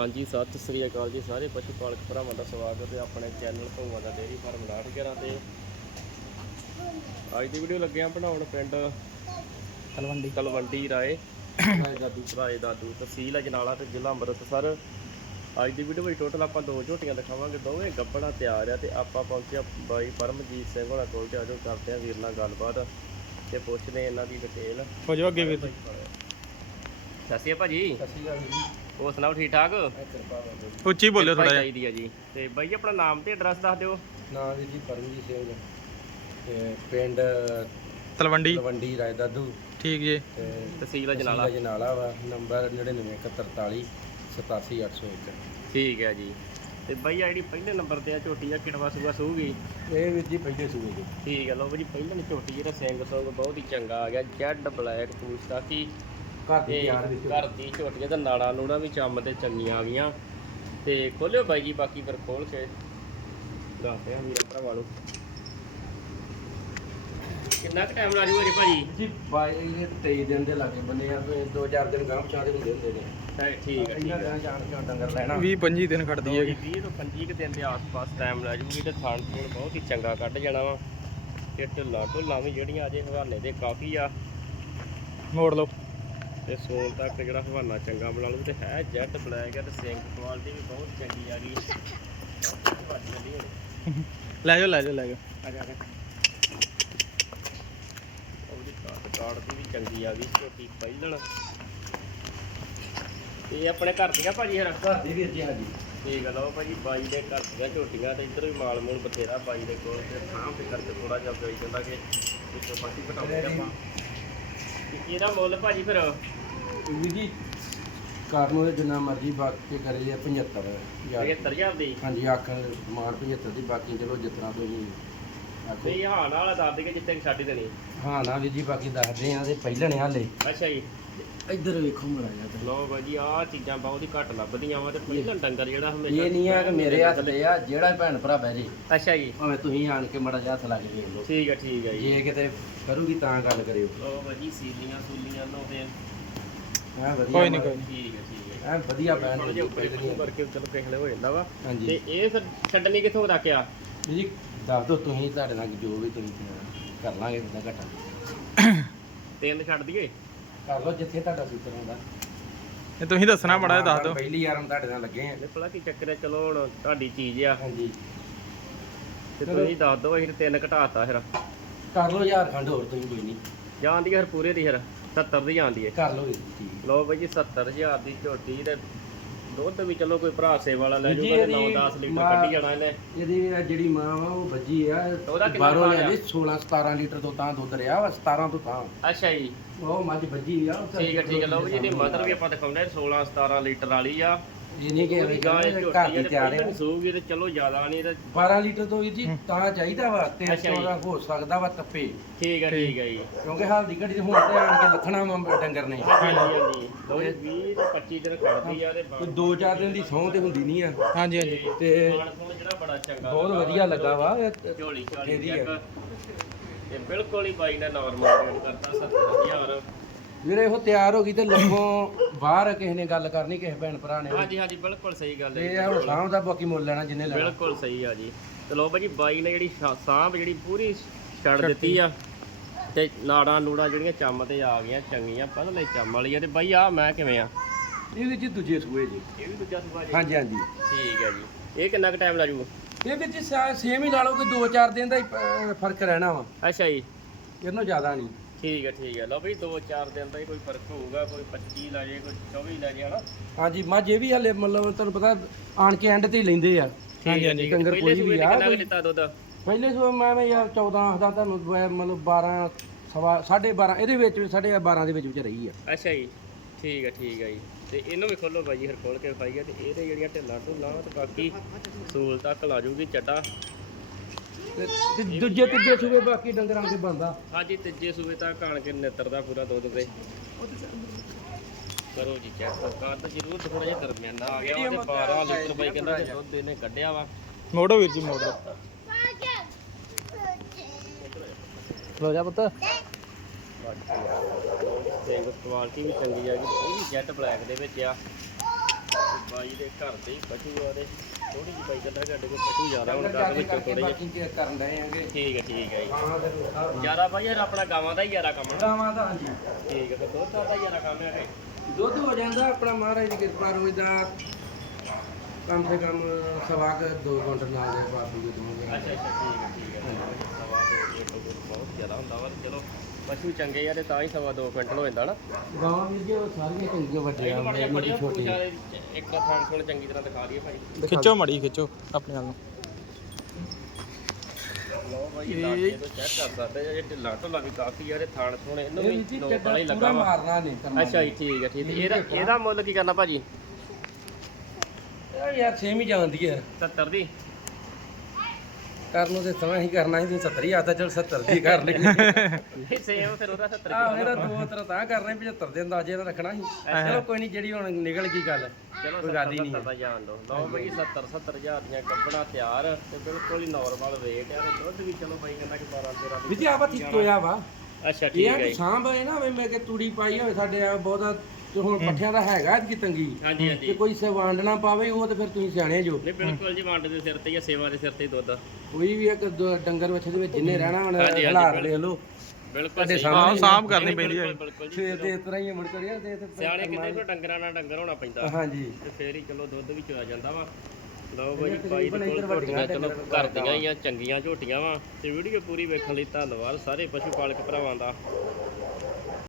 ਹਾਂਜੀ ਸਤਿ ਸ੍ਰੀ ਅਕਾਲ ਜੀ ਸਾਰੇ ਪਸ਼ੂ ਪਾਲਕ ਭਰਾਵਾਂ ਦਾ ਸਵਾਗਤ ਹੈ ਆਪਣੇ ਚੈਨਲ ਭੂਆ ਦਾ ਡੇਅਰੀ ਫਾਰਮ ਲਾਠਗਰਾ ਤੇ। ਅੱਜ ਦੀ ਵੀਡੀਓ ਲੱਗਿਆ ਬਣਾਉਣ ਪਿੰਡ ਤਲਵੰਡੀ। ਤਲਵੰਡੀ ਰਾਏ। ਦਾਦੂ ਰਾਏ ਦਾਦੂ ਤਹਿਸੀਲ ਅਜਨਾਲਾ ਤੇ ਜ਼ਿਲ੍ਹਾ ਅੰਮ੍ਰਿਤਸਰ। ਅੱਜ ਦੀ ਵੀਡੀਓ ਵਿੱਚ ਟੋਟਲ ਆਪਾਂ ਦੋ ਝੋਟੀਆਂ ਦਿਖਾਵਾਂਗੇ ਦੋਵੇਂ ਗੱਬਣਾ ਤਿਆਰ ਆ ਤੇ ਆਪਾਂ ਪਹੁੰਚਿਆ ਬਾਈ ਪਰਮਜੀਤ ਸਿੰਘ ਹੋਣਾ ਕੋਲ ਤੇ ਆਜੋ ਕਰਦੇ ਆ ਵੀਰ ਨਾਲ ਗੱਲਬਾਤ ਤੇ ਪੁੱਛਦੇ ਆ ਇਹਨਾਂ ਦੀ ਡਿਟੇਲ ਹੋ ਜਾਓ ਅੱਗੇ ਵੀਰ ਜੀ। ਅਕਾਲ ਭਾਜੀ। ਜੀ। ਹੋਰ ਸੁਣਾਓ ਠੀਕ ਠਾਕ? ਕਿਰਪਾ ਉੱਚੀ ਬੋਲਿਓ ਥੋੜਾ ਜਿਹਾ ਚਾਹੀਦੀ ਆ ਜੀ। ਤੇ ਬਾਈ ਆਪਣਾ ਨਾਮ ਤੇ ਐਡਰੈਸ ਦੱਸ ਦਿਓ। ਨਾਂ ਵੀਰ ਜੀ ਪਰਮਜੀਤ ਸਿੰਘ। ਤੇ ਪਿੰਡ ਤਲਵੰਡੀ। ਤਲਵੰਡੀ ਰਾਇਦਾਦੂ ਠੀਕ ਜੀ। ਤੇ ਤਹਿਸੀਲ ਅਜਨਾਲਾ। ਤਹਿਸੀਲ ਅਜਨਾਲਾ ਵਾ। ਨੰਬਰ 9943 87801 ਠੀਕ ਹੈ ਜੀ। ਤੇ ਬਾਈ ਆ ਜਿਹੜੀ ਪਹਿਲੇ ਨੰਬਰ ਤੇ ਆ ਝੋਟੀ ਆ ਕਿੜਵਾ ਸੂਆ ਸੂਗੀ? ਇਹ ਵੀਰ ਜੀ ਪਹਿਲੇ ਸੂਏ ਜੀ। ਠੀਕ ਹੈ ਲਓ ਜੀ ਪਹਿਲੇ ਨੇ ਝੋਟੀ ਜਿਹੜਾ ਸਿੰਘ ਸੰਗ ਬਹੁਤ ਹੀ ਚੰਗਾ ਆ ਗਿਆ। ਜੈਡ ਬਲੈਕ ਪੂਛ ਦਾ ਕੀ ਘਰ ਦੀ ਤੇ ਯਾਰ ਵਿੱਚ ਘਰ ਦੀ ਝੋਟੀਆਂ ਤੇ ਨਾੜਾ ਨੂੜਾ ਵੀ ਚੰਮ ਤੇ ਚੰਗੀਆਂ ਆ ਗਈਆਂ। ਤੇ ਖੋਲਿਓ ਬਾਈ ਜੀ ਬਾਕੀ ਫਿਰ ਖੋਲ ਕੇ ਦੱਸਦੇ ਆ ਵੀਰਾਂ ਭਰਾਵਾਂ ਨੂੰ। ਕਿੰਨਾ ਕੁ ਟਾਈਮ ਲਾਜੂ ਅਜੇ ਭਾਜੀ? ਜੀ ਬਾਈ ਇਹ 23 ਦਿਨ ਦੇ ਲਾਗੇ ਬੰਨੇ ਆ ਤੇ ਦੋ ਚਾਰ ਦਿਨ ਗਾਂਹ ਪਛਾਦੇ ਹੁੰਦੇ ਹੁੰਦੇ ਨੇ। ਹਾਂ, ਠੀਕ ਹੈ ਠੀਕ ਹੈ। ਦਾ ਜਾਣ ਕੇ ਡੰਗਰ ਲੈਣਾ। 20 25 ਦਿਨ ਖੜਦੀ ਜੀ 20 ਤੋਂ 25 ਕੁ ਦਿਨ ਦੇ ਆਸ-ਪਾਸ ਟਾਈਮ ਲੈ ਜੂਗੀ ਤੇ ਥਾਣ ਥੂਣ ਬਹੁਤ ਹੀ ਚੰਗਾ ਕੱਢ ਜਾਣਾ ਵਾ। ਤੇ ਢਿੱਲਾ ਢੁੱਲਾ ਵੀ ਜਿਹੜੀਆਂ ਅਜੇ ਹਵਾਨੇ ਦੇ ਕਾਫੀ ਆ। ਮੋੜ ਲਓ। ਤੇ ਸੋਲ ਤੱਕ ਜਿਹੜਾ ਹਵਾਨਾ ਚੰਗਾ ਬਣਾ ਲੂ ਤੇ ਹੈ ਜੈਟ ਬਲੈਕ ਹੈ ਤੇ ਸਿੰਕ ਕੁਆਲਿਟੀ ਵੀ ਬਹੁਤ ਚੰਗੀ ਆ ਗਈ। ਲੈ ਜਾਓ ਲੈ ਜਾਓ ਲੈ ਜਾਓ। ਆ ਜਾ ਆ ਜਾ। ਉਹਦੀ ਕਾਟ ਕਾਟ ਦੀ ਵੀ ਚੰਗੀ ਆ ਗਈ ਝੋਟੀ ਪਹਿਲਣ। ਇਹ ਆਪਣੇ ਘਰ ਦੀਆਂ ਭਾਜੀ ਹਰ ਘਰ ਦੀ ਵੀਰ ਜੀ ਹਾਂਜੀ। ਠੀਕ ਆ ਲਓ ਭਾਜੀ ਬਾਈ ਦੇ ਘਰ ਦੀਆਂ ਝੋਟੀਆਂ ਤੇ ਇੱਧਰ ਵੀ ਮਾਲ ਮੂਲ ਬਥੇਰਾ ਬਾਈ ਦੇ ਕੋਲ ਤੇ ਥਾਂ ਤੇ ਕਰਕੇ ਥੋੜਾ ਜਿਹਾ ਪਈ ਜਾਂਦਾ ਕਿ ਵਿੱਚੋਂ ਪਾਸੀ ਘਟਾਉਂਦੇ ਆਪਾਂ। ਇਹਦਾ ਮੁੱਲ ਭਾਜੀ ਫਿਰ? ਜੀ ਘਰ ਨੂੰ ਇਹ ਜਿੰਨਾ ਮਰਜ਼ੀ ਬਾਕੀ ਕਰੇ 75 ਯਾਰ 75000 ਦੀ? ਹਾਂਜੀ ਆਖਣ ਮਾਰ 75 ਦੀ ਬਾਕੀ ਚਲੋ ਜਿਤਨਾ ਤੁਸੀਂ ਆਖੋ। ਨਹੀਂ ਹਾਂ ਨਾਲ ਦੱਸ ਦੇ ਜਿੱਥੇ ਵੀ ਛੱਡ ਦੇਣੀ। ਹਾਂ ਨਾ ਵੀਰ ਜੀ ਬਾਕੀ ਦੱਸਦੇ ਆ ਤੇ ਪਹਿਲਣੇ ਹਾਲੇ। ਅੱਛਾ ਜੀ। ਇੱਧਰ ਵੇਖੋ ਮੜਾ ਜਾ ਲਓ ਭਾਜੀ ਆਹ ਚੀਜ਼ਾਂ ਬਹੁਤ ਹੀ ਘੱਟ ਲੱਭਦੀਆਂ ਵਾ ਤੇ ਪਹਿਲਾਂ ਡੰਗਰ ਜਿਹੜਾ ਹਮੇਸ਼ਾ ਇਹ ਨਹੀਂ ਆ ਕਿ ਮੇਰੇ ਹੱਥ ਤੇ ਆ ਜਿਹੜਾ ਭੈਣ ਭਰਾ ਬਹਿ ਜੇ। ਅੱਛਾ ਜੀ। ਭਾਵੇਂ ਤੁਸੀਂ ਆਣ ਕੇ ਮੜਾ ਜਿਹਾ ਹੱਥ ਲਾ ਕੇ ਵੇਖ ਲਓ। ਠੀਕ ਆ ਠੀਕ ਆ ਜੀ। ਜੇ ਕਿਤੇ ਕਰੂਗੀ ਤਾਂ ਗੱਲ ਕਰਿਓ। ਲਓ ਭਾਜੀ ਸੀਲੀਆਂ ਸੂਲੀਆਂ ਲਾਉਂਦੇ ਐ ਵਧੀਆ ਕੋਈ ਨਹੀਂ ਕੋਈ ਨੀ। ਠੀਕ ਆ ਠੀਕ ਆ ਐ ਵਧੀਆ ਭੈਣ ਥੋੜਾ ਜਿਹਾ ਉੱਪਰ ਉੱਪਰ ਕਰਕੇ ਚਲੋ ਕਿਹਲੇ ਹੋ ਜਾਂਦਾ ਵਾ। ਤੇ ਹਾਂਜੀ ਇਹ ਫਿਰ ਛੱਡਣੀ ਕਿੱਥੋਂ ਤੱਕ ਆ? ਜੀ ਦੱਸ ਦੋ ਤੁਸੀਂ ਤੁਹਾਡੇ ਨਾਲ ਜੋ ਵੀ ਤੁਸੀਂ ਕਰ ਲਾਂਗੇ ਇਹਦਾ ਘਟਾ। ਤਿੰਨ ਛੱਡ ਦਈਏ? ਕਰ ਲਓ ਜਿੱਥੇ ਤੁਹਾਡਾ ਸੂਤਰ ਹੁੰਦਾ ਇਹ ਤੁਸੀਂ ਦੱਸਣਾ ਬੜਾ ਜਿਹਾ ਦੱਸ ਦਿਓ। ਪਹਿਲੀ ਵਾਰ ਤੁਹਾਡੇ ਨਾਲ ਲੱਗੇ ਆ। ਇਹ ਭਲਾ ਕੀ ਚੱਕਰ ਹੈ ਚਲੋ ਹੁਣ ਤੁਹਾਡੀ ਚੀਜ਼ ਆ। ਹਾਂਜੀ। ਤੇ ਚਲੋ। ਤੁਸੀਂ ਦੱਸ ਦਿਓ ਅਸੀਂ ਤਿੰਨ ਘਟਾਤਾ ਫਿਰ। ਕਰ ਲਓ ਯਾਰ ਖੰਡ ਹੋਰ ਤੁਸੀਂ ਕੋਈ ਨਹੀਂ ਜਾਂਦੀ ਹੈ ਫਿਰ ਪੂਰੇ ਦੀ ਫਿਰ। 70 ਦੀ ਜਾਂਦੀ ਹੈ। ਕਰ ਲਓ ਵੀਰ ਜੀ, ਲਓ ਬਾਈ ਜੀ 70000 ਦੀ ਝੋਟੀ ਤੇ ਦੁੱਧ ਵੀ ਚਲੋ ਕੋਈ ਭਰਾ ਸੇ ਵਾਲਾ ਲੈ ਜੀ, ਜਾਊਗਾ ਇਹਦੀ 9-10 ਲੀਟਰ ਮਾਂ- ਕੱਢੀ ਜਾਣਾ ਇਹਨੇ। ਇਹਦੀ ਇਹ ਜਿਹੜੀ ਮਾਂ ਵਾ ਉਹ ਵੱਜੀ ਆ। ਉਹਦਾ ਕਿੰਨਾ ਬਾਹਰੋਂ ਭਾਅ ਆ? ਲਿਆਂਦੀ 16 17 ਲੀਟਰ ਤੋਂ ਤਾਂ ਦੁੱਧ ਰਿਹਾ ਵਾ 17 ਤੋਂ ਤਾਂ। ਅੱਛਾ ਜੀ। ਉਹ ਮੱਝ ਵੱਜੀ ਆ ਉਹ ਠੀਕ ਹੈ ਠੀਕ ਹੈ। ਲਓ ਜੀ ਇਹਦੀ ਮਦਰ ਵੀ ਆਪਾਂ ਦਿਖਾਉਂਦੇ 16 17 ਲੀਟਰ ਵਾਲੀ ਆ। ਇਹ ਨਹੀਂ ਕਿ ਐਵੇਂ ਝੋਟੀ ਘਰ ਦੀ ਤਿਆਰ ਨੀ ਸੂਗੀ ਤੇ ਚਲੋ ਜ਼ਿਆਦਾ ਨਹੀਂ ਤੇ 12 ਲੀਟਰ ਤੋਂ ਵੀਰ ਜੀ ਤਾਂ ਚਾਹੀਦਾ ਵਾ ਤੇ ਅੱਛਾ ਜੀ। 14 ਹੋ ਸਕਦਾ ਵਾ ਤੱਪੇ। ਠੀਕ ਹੈ ਠੀਕ। ਹੈ ਜੀ। ਕਿਉਂਕਿ ਹਾਲ ਦੀ ਘੜੀ ਤੇ ਹੁਣ ਤੇ ਆਣ ਕੇ ਲੱਥਣਾ ਵਾ ਡੰਗਰ ਨੇ। ਹਾਂਜੀ ਹਾਂਜੀ। ਲਓ ਜੀ 20 ਤੋਂ 25 ਦਿਨ ਕੱਢਦੀ ਆ ਤੇ ਕੋਈ 2-4 ਦਿਨ ਦੀ ਸੌਂ ਤੇ ਹੁੰਦੀ ਨਹੀਂ ਆ। ਹਾਂਜੀ ਹਾਂਜੀ। ਤੇ ਖਾਣ ਖੂਣ ਜਿਹੜਾ ਬੜਾ ਚੰਗਾ ਬਹੁਤ ਵਧੀਆ ਲੱਗਾ ਵਾ। ਝੋਲੀ ਝਾਲੀ ਹੈ। ਤੇ ਬਿਲਕੁਲ ਹੀ ਬਾਈ ਨੇ ਨਾਰਮਲ ਰੇਟ ਕਰਤਾ 70000 ਵੀਰੇ ਉਹ ਤਿਆਰ ਹੋ ਗਈ ਤੇ ਲੱਗੋਂ ਬਾਹਰ ਕਿਸੇ ਨੇ ਗੱਲ ਕਰਨੀ ਕਿਸੇ ਭੈਣ ਭਰਾ ਨੇ। ਹਾਂਜੀ ਹਾਂਜੀ ਬਿਲਕੁਲ ਸਹੀ ਗੱਲ ਤੇ ਹੈ ਇਹ ਹੁਣ ਸਾਂਭ ਦਾ ਬਾਕੀ ਮੁੱਲ ਲੈਣਾ ਜਿੰਨੇ ਲੈਣਾ। ਬਿਲਕੁਲ ਸਹੀ ਆ ਜੀ। ਤੇ ਲੋ ਭਾਜੀ ਬਾਈ ਨੇ ਜਿਹੜੀ ਸ਼ਾ- ਸਾਂਭ ਜਿਹੜੀ ਪੂਰੀ ਛੱਡ ਦਿੱਤੀ ਆ। ਤੇ ਨਾੜਾਂ ਨੂੜਾਂ ਜਿਹੜੀਆਂ ਚੰਮ ਤੇ ਆ ਗਈਆਂ ਚੰਗੀਆਂ ਪਹਿਲੇ ਚੰਮ ਵਾਲੀ ਆ ਤੇ ਬਾਈ ਆ ਮੈਂ ਕਿਵੇਂ ਆ? ਇਹ ਵਿੱਚ ਦੂਜੇ ਸੂਏ ਜੀ। ਇਹ ਵੀ ਦੂਜਾ ਸੁਭਾ ਜੀ? ਹਾਂਜੀ ਹਾਂਜੀ। ਠੀਕ ਹੈ ਜੀ। ਇਹ ਕਿੰਨਾ ਕੁ ਟਾਈਮ ਲੱਗੂ ਇਹ ਵਿੱਚ ਸੇਮ ਹੀ ਲਾ ਲਓ ਕਿ 2-4 ਦਿਨ ਦਾ ਹੀ ਅਹ, ਫ਼ਰਕ ਰਹਿਣਾ ਵਾ। ਅੱਛਾ ਜੀ। ਇਹਨੋਂ ਜ਼ਿਆਦਾ ਨਹੀਂ। ਠੀਕ ਹੈ ਠੀਕ ਹੈ ਲਓ ਭਾਈ 2-4 ਦਿਨ ਦਾ ਹੀ ਕੋਈ ਫ਼ਰਕ ਹੋਊਗਾ ਕੋਈ 25 ਲੈ ਜੇ ਕੋਈ 24 ਲੈ ਜੇ ਹਨਾ? ਹਾਂਜੀ ਮੱਝ ਇਹ ਵੀ ਹਲੇ ਮਤਲਬ ਤੁਹਾਨੂੰ ਪਤਾ ਆਣ ਕੇ ਐਂਡ ਤੇ ਹੀ ਲੈਂਦੇ ਆ। ਹਾਂਜੀ ਹਾਂਜੀ ਡੰਗਰ ਕੋਈ ਵੀ ਆ, ਕਿੰਨਾ ਕੁ ਕੋਈ- ਲਿੱਤਾ ਦੁੱਧ? ਪਹਿਲੇ ਸੂਏ ਮੈਂ ਵੀ ਯਾਰ 14 ਦਾ ਤੁਹਾਨੂੰ ਮਤਲਬ 12 ਸਵਾ 12.5 ਇਹਦੇ ਵਿੱਚ ਵੀ ਸਾਢੇ 12 ਦੇ ਵਿੱਚ ਵਿੱਚ ਰਹੀ ਆ। ਅੱਛਾ ਜੀ। ਠੀਕ ਹੈ ਠੀਕ ਹੈ ਜੀ। ਤੇ ਇਹਨੂੰ ਵੀ ਖੋਲੋ ਬਾਈ ਹਰ ਖੋਲ ਕੇ ਵਿਖਾਈਏ ਤੇ ਇਹਦੇ ਜਿਹੜੀਆਂ ਢਿੱਲਾਂ ਢੁੱਲਾਂ ਤੇ ਬਾਕੀ ਸੂਲ ਤੱਕ ਲਾ ਜੂਗੀ ਚਟਾ ਤੇ ਤੇ ਦੂਜੇ ਤੀਜੇ ਸੂਏ ਬਾਕੀ ਡੰਗਰਾਂ ਦੇ ਬੰਦਾ। ਹਾਂਜੀ ਤੀਜੇ ਸੂਏ ਤੱਕ ਆਣ ਕੇ ਨਿੱਤਰ ਦਾ ਪੂਰਾ ਦੁੱਧ ਦੇ ਕਰੋ ਜੀ ਚੈੱਕ ਕੱਦ ਜ਼ਰੂਰ ਥੋੜਾ ਜਿਹਾ ਦਰਮਿਆਨਾ ਆ ਗਿਆ ਉਹਦੇ 12 ਲੀਟਰ ਬਾਈ ਕਹਿੰਦਾ ਕਿ ਦੁੱਧ ਇਹਨੇ ਕੱਢਿਆ ਵਾ। ਮੋੜੋ ਵੀਰ ਜੀ ਮੋੜੋ। ਲੋ ਜਾ ਪੁੱਤ। ਸਿੰਘ ਕੁਆਲਿਟੀ ਵੀ ਚੰਗੀ ਆ ਗਈ ਇਹ ਵੀ ਜੈਟ ਬਲੈਕ ਦੇ ਵਿੱਚ ਆ। ਬਾਈ ਦੇ ਘਰ ਦੇ ਹੀ ਪਸ਼ੂ ਆ ਦੇ ਥੋੜੀ ਜਿਹੀ ਬਾਈ ਕਹਿੰਦਾ ਸਾਡੇ ਕੋਲ ਪਸ਼ੂ ਜ਼ਿਆਦਾ ਹੁਣ ਘਰ ਵਿੱਚੋਂ ਥੋੜੇ ਜਿਹੇ। ਬਾਕੀ ਕੇਅਰ ਕਰਨ ਡਏ ਆਂਗੇ ਠੀਕ ਹੈ ਠੀਕ ਹੈ ਜੀ। ਯਾਰਾ ਬਾਈ ਯਾਰ ਆਪਣਾ ਗਾਵਾਂ ਦਾ ਹੀ ਯਾਰਾ ਕੰਮ ਨਾ। ਗਾਵਾਂ ਦਾ ਹਾਂਜੀ। ਠੀਕ ਹੈ ਫਿਰ ਦੁੱਧ ਦਾ ਯਾਰਾ ਕੰਮ ਹੈ ਦੁੱਧ ਹੋ ਜਾਂਦਾ ਆਪਣਾ ਮਹਾਰਾਜ ਦੀ ਕਿਰਪਾ ਰੋਜ਼ ਦਾ ਕਮ ਸੇ ਕਮ ਸਵਾ ਕੁ ਦੋ ਕੁਇੰਟਲ ਨਾਲ ਦੇ ਪਾ ਦੂਗੇ ਦੋਵੇਂ ਅੱਛਾ ਅੱਛਾ ਠੀਕ ਹੈ ਠੀਕ ਹੈ। ਸਵਾ ਦੋ ਤੋਂ ਬਹੁਤ ਜ਼ਿਆਦਾ ਹੁੰਦਾ ਵਾ ਚਲੋ। ਪਸ਼ੂ ਚੰਗੇ ਆ ਤੇ ਤਾਂ ਹੀ ਸਵਾ ਦੋ ਕੁਇੰਟਲ ਹੋ ਜਾਂਦਾ ਨਾ। ਗਾਵਾਂ ਵੀ ਜੀ ਉਹ ਸਾਰੀਆਂ ਚੰਗੀਆਂ ਮੇਰੀ ਛੋਟੀ। ਦੇ ਇੱਕ ਦਾ ਥਾਂ ਥੋੜਾ ਚੰਗੀ ਤਰ੍ਹਾਂ ਦਿਖਾ ਦਈਏ ਭਾਈ। ਖਿੱਚੋ ਮੜੀ ਖਿੱਚੋ ਆਪਣੇ ਵੱਲ ਨੂੰ। ਲਓ ਭਾਈ ਤੋਂ ਚੈੱਕ ਕਰ ਸਕਦੇ ਜੇ ਢਿੱਲਾ ਢੁੱਲਾ ਵੀ ਕਾਫੀ ਆ ਤੇ ਥਾਣ ਥੋਣੇ ਇਹਨੂੰ ਇਹ ਵੀ ਚੱਡਾ ਵਾਲਾ ਹੀ ਪੂਰਾ ਲੱਗਾ ਵਾ। ਮਾਰਨਾ ਨਹੀਂ ਕਰਨਾ ਅੱਛਾ ਜੀ ਠੀਕ ਹੈ ਠੀਕ ਹੈ ਇਹਦਾ ਇਹਦਾ ਮੁੱਲ ਕੀ ਕਰਨਾ ਭਾਜੀ? ਇਹ ਯਾਰ ਛੇਵੀਂ ਜਾਂਦੀ ਹੈ 70 ਦੀ? ਕਰਨ ਨੂੰ ਤੇ ਸਮਾਂ ਹੀ ਕਰਨਾ ਸੀ ਤੂੰ 70 ਹੀ ਆਦਾ ਚਲ 70 ਦੀ ਕਰ ਲਈ। ਇਹ ਸੇਮ ਫਿਰ ਉਹਦਾ 70 ਆਹ ਇਹਦਾ ਦੋ ਤਰ੍ਹਾਂ ਤਾਂ ਕਰਨੇ 75 ਦੇ ਅੰਦਾਜ਼ੇ ਨਾਲ ਰੱਖਣਾ ਸੀ। ਚਲੋ ਕੋਈ ਨਹੀਂ ਜਿਹੜੀ ਹੁਣ ਨਿਕਲ ਗਈ ਗੱਲ ਚਲੋ ਕੋਈ ਗੱਲ ਹੀ ਨਹੀਂ 70 ਦਾ ਜਾਣ ਦੋ। ਲਓ ਭਾਈ 70 70 ਹਜ਼ਾਰ ਦੀਆਂ ਕੱਪੜਾ ਤਿਆਰ ਤੇ ਬਿਲਕੁਲ ਹੀ ਨਾਰਮਲ ਰੇਟ ਆ ਤੇ ਦੁੱਧ ਵੀ ਚਲੋ ਭਾਈ ਕਹਿੰਦਾ ਕਿ 12 13 ਵੀ ਜੀ ਆਵਾ ਤੋਇਆ ਵਾ। ਅੱਛਾ ਇਹ ਠੀਕ ਹੈ ਕਿ ਜੀ। ਸਾਂਭ ਹੈ ਨਾ ਮੈਂ ਕਿ ਤੂੜੀ ਪਾਈ ਹੋਵੇ ਸਾਡੇ ਆ ਬਹੁਤਾ ਤੇ ਹੁਣ ਪੱਠਿਆਂ ਦਾ ਹੈਗਾ ਕਿ ਤੰਗੀ। ਹਾਂਜੀ ਤੇ ਹਾਂਜੀ ਕੋਈ ਸੇ ਵੰਡ ਨਾ ਪਾਵੇ ਉਹ ਤੇ ਫਿਰ ਤੁਸੀਂ ਸਿਆਣੇ ਜੋ। ਨਹੀਂ ਬਿਲਕੁਲ ਜੀ ਵੰਡ ਦੇ ਸਿਰ ਤੇ ਜਾਂ ਸੇਵਾ ਦੇ ਸਿਰ ਤੇ ਹੀ ਦੁੱਧ ਕੋਈ ਵੀ ਇੱਕ ਦ- ਡੰਗਰ ਵੱਛੇ ਦੇ ਵਿੱਚ ਜਿੰਨੇ ਰਹਿਣਾ ਹੁਣ ਹਾਂਜੀ, ਹਾਲਾਤ ਦੇਖ ਲਓ। ਬਿਲਕੁਲ ਤੁਹਾਡੇ ਸਹੀ। ਆਹ ਸਾਂਭ ਕਰਨੀ ਪੈਂਦੀ ਹੈ ਬਿਲਕੁਲ ਬਿਲਕੁਲ ਜੀ ਸਵੇਰ ਦੇ ਇਸ ਤਰ੍ਹਾਂ ਹੀ ਮੁੜ ਕਰਿਆ ਤੇ ਸਿਆਣੇ ਕਿਤੇ ਕੋ ਡੰਗਰਾਂ ਨਾਲ ਡੰਗਰ ਹੋਣਾ ਪੈਂਦਾ। ਹਾਂਜੀ। ਤੇ ਫੇਰ ਹੀ ਚਲੋ ਦੁੱਧ ਵੀ ਚੁਆ ਜਾਂਦਾ ਵਾ। ਲਓ ਬਾਈ ਬਾਈ ਦੇ ਕੋਲ ਝੋਟੀਆਂ ਚਲੋ ਘਰ ਦੀਆਂ ਹੀ ਆ ਚੰਗੀਆਂ ਝੋਟੀਆਂ ਵਾ। ਤੇ ਵੀਡੀਓ ਪੂਰੀ ਵੇਖਣ ਲਈ ਧੰਨਵਾਦ ਸਾਰੇ ਪਸ਼ੂ ਪਾਲਕ ਭਰਾਵਾਂ ਦਾ।